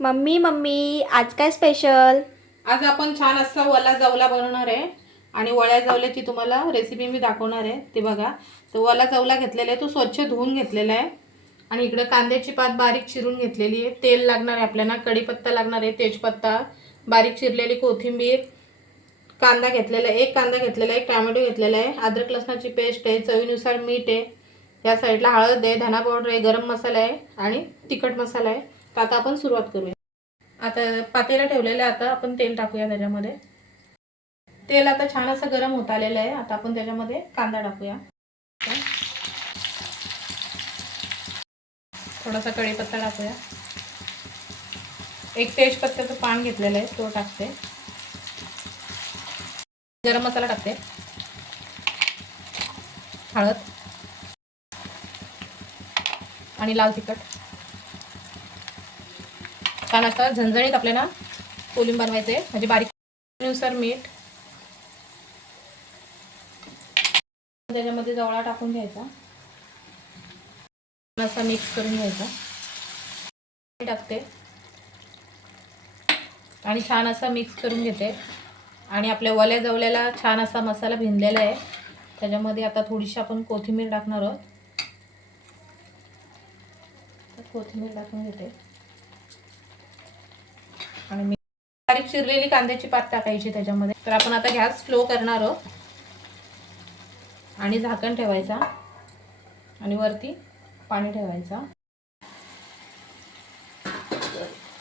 Mummy mummy आज काय special? आज आपण छान असा वला जवला बनवणार आहे आणि वळ्या जवल्याची तुम्हाला रेसिपी मी दाखवणार आहे. ते बघा, तो वला जवला घेतलेला आहे, तो स्वच्छ धुवून घेतलेला आहे आणि इकडे कांद्याची पात बारीक चिरून घेतलेली आहे. तेल लागणार आहे आपल्याला, कढीपत्ता लागणार आहे, तेजपत्ता, बारीक चिरलेली कोथिंबीर, कांदा घेतलेला आहे, एक कांदा घेतलेला आहे, टोमॅटो घेतलेला आहे, अद्रक लसणाची पेस्ट आहे, चवीनुसार मीठ आहे, या साईडला हळद आहे, धना पावडर आहे, गरम मसाला आहे आणि तिखट मसाला आहे. तर आता आपण सुरुवात करूया. आता पातेला ठेवलेलं आहे, आता आपण तेल टाकूया त्याच्यामध्ये. तेल आता छान असं गरम होत आलेलं आहे. आता आपण त्याच्यामध्ये कांदा टाकूया, थोडासा कढीपत्ता टाकूया, एक तेजपत्त्याचं पान घेतलेलं आहे तो टाकते, गरम मसाला टाकते, हळद आणि लाल तिखट. छान असं झणझणीत आपल्याला कोलिंब बनवायचे, म्हणजे बारीक नुसार मीठ. त्याच्यामध्ये जवळा टाकून घ्यायचा, असा मिक्स करून घ्यायचा, टाकते आणि छान असा मिक्स करून घेते. आणि आपल्या वल्या जवल्याला छान असा मसाला भिनलेला आहे. त्याच्यामध्ये आता थोडीशी आपण कोथिंबीर टाकणार आहोत. कोथिंबीर टाकून घेते आणि मी बारीक चिरलेली कांद्याची पात टाकायची त्याच्यामध्ये. तर आपण आता गॅस स्लो करणार आहोत आणि झाकण ठेवायचा आणि वरती पाणी ठेवायचा.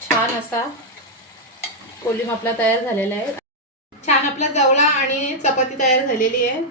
छान असा कोलिंब आपला तयार झालेला आहे. छान आपला जवळा आणि चपाती तयार झालेली आहे.